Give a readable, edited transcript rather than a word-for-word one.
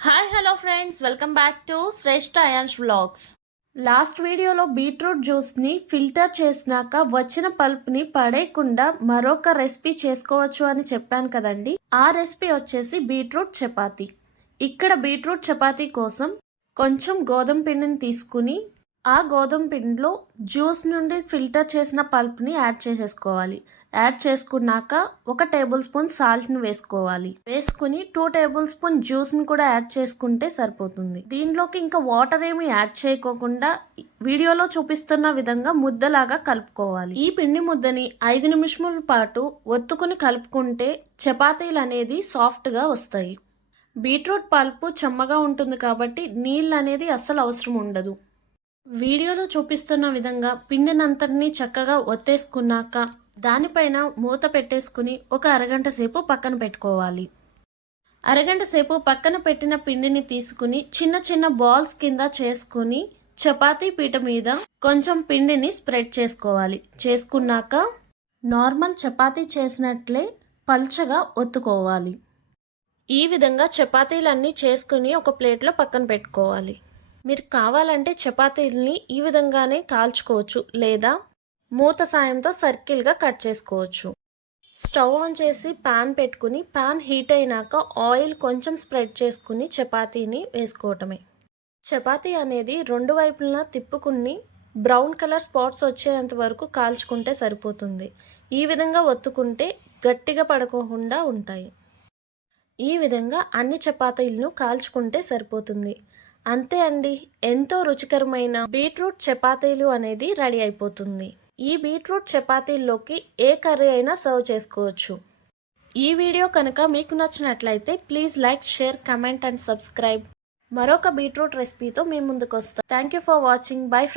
Hi hello friends, welcome back to Shreshtha Ayaan's vlogs. Last వీడియోలో beetroot జ్యూస్ని filter చేసినాక వచ్చిన పల్ప్ని పడేయకుండా మరొక రెసిపీ చేసుకోవచ్చు అని చెప్పాను కదండి. ఆ రెసిపీ వచ్చేసి బీట్రూట్ చపాతీ. ఇక్కడ బీట్రూట్ చపాతీ కోసం కొంచెం గోధుమ పిండిని తీసుకుని ఆ గోధుమ పిండిలో జ్యూస్ నుండి ఫిల్టర్ చేసిన పల్ప్ని యాడ్ చేసేసుకోవాలి. యాడ్ చేసుకున్నాక 1 టేబుల్ స్పూన్ సాల్ట్ని వేసుకోవాలి. వేసుకుని 2 టేబుల్ స్పూన్ జ్యూస్ని కూడా యాడ్ చేసుకుంటే సరిపోతుంది. దీనిలోకి ఇంకా వాటర్ ఏమి యాడ్ చేయకోకుండా వీడియోలో చూపిస్తున్న విధంగా ముద్దలాగా కలుపుకోవాలి. ఈ పిండి ముద్దని 5 నిమిషముల పాటు ఒత్తుకుని కలుపుకుంటే చపాతీలు అనేది సాఫ్ట్గా వస్తాయి. బీట్రూట్ పల్పు చెమ్మగా ఉంటుంది కాబట్టి నీళ్ళు అనేది అస్సలు అవసరం ఉండదు. వీడియోలో చూపిస్తున్న విధంగా పిండినంతటినీ చక్కగా ఒత్తేసుకున్నాక దానిపైన మూత పెట్టేసుకుని ఒక అరగంట సేపు పక్కన పెట్టుకోవాలి. అరగంట సేపు పక్కన పెట్టిన పిండిని తీసుకుని చిన్న చిన్న బాల్స్ కింద చేసుకుని చపాతీ పీట మీద కొంచెం పిండిని స్ప్రెడ్ చేసుకోవాలి. చేసుకున్నాక నార్మల్ చపాతీ చేసినట్లే పల్చగా ఒత్తుకోవాలి. ఈ విధంగా చపాతీలన్నీ చేసుకుని ఒక ప్లేట్లో పక్కన పెట్టుకోవాలి. మీరు కావాలంటే చపాతీలని ఈ విధంగానే కాల్చుకోవచ్చు, లేదా మూత సాయంతో సర్కిల్గా కట్ చేసుకోవచ్చు. స్టవ్ ఆన్ చేసి ప్యాన్ పెట్టుకుని ప్యాన్ హీట్ అయినాక ఆయిల్ కొంచెం స్ప్రెడ్ చేసుకుని చపాతీని వేసుకోవటమే. చపాతీ అనేది 2 వైపులా తిప్పుకుని బ్రౌన్ కలర్ స్పాట్స్ వచ్చేంత వరకు కాల్చుకుంటే సరిపోతుంది. ఈ విధంగా ఒత్తుకుంటే గట్టిగా పడకోకుండా ఉంటాయి. ఈ విధంగా అన్ని చపాతీలను కాల్చుకుంటే సరిపోతుంది. అంతే అండి, ఎంతో రుచికరమైన బీట్రూట్ చపాతీలు అనేది రెడీ అయిపోతుంది. ఈ బీట్రూట్ చపాతీల్లోకి ఏ కర్రీ అయినా సర్వ్ చేసుకోవచ్చు. ఈ వీడియో కనుక మీకు నచ్చినట్లయితే please like, share, comment and subscribe. మరొక బీట్రూట్ రెసిపీతో మీ ముందుకు వస్తాను. Thank you for watching. Bye friends.